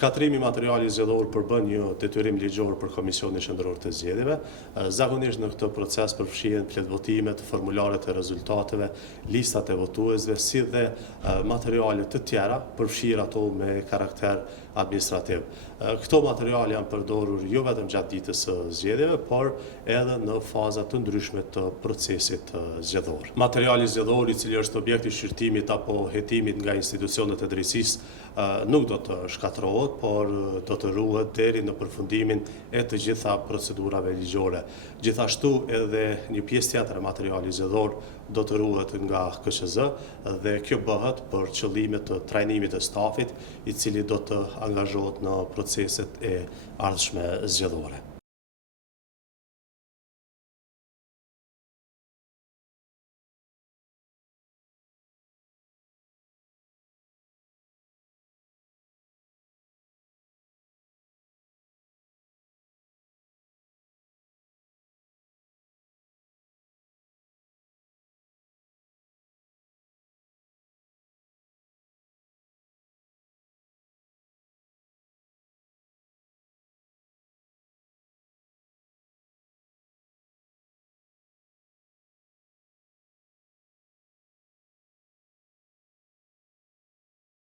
Shkatrimi i materialit zgjedhor përbën një detyrim ligjor për Komisionin Shëndëror të Zgjedhjeve. Zakonisht në këtë proces përfshihen pletvotime, formularet e rezultateve, listat e votuesve, si dhe materiale të tjera, përfshirë ato me karakter administrativ. Këto materiale janë përdorur jo vetëm gjatë ditës së zgjedhjeve, por edhe në faza të ndryshme të procesit zgjedhor. Materiali zgjedhor i cili është objekt i shqyrtimit apo hetimit nga institucionet e drejtësisë nuk do të shkatërrohet, por do të ruhet deri në përfundimin e të gjitha procedurave ligjore. Gjithashtu edhe një pjesë tjetër e materialit zgjedhor do të ruhet nga KQZ dhe kjo bëhet për qëllime të trajnimit të stafit i cili do të angazhohet në proceset e ardhshme zgjedhore.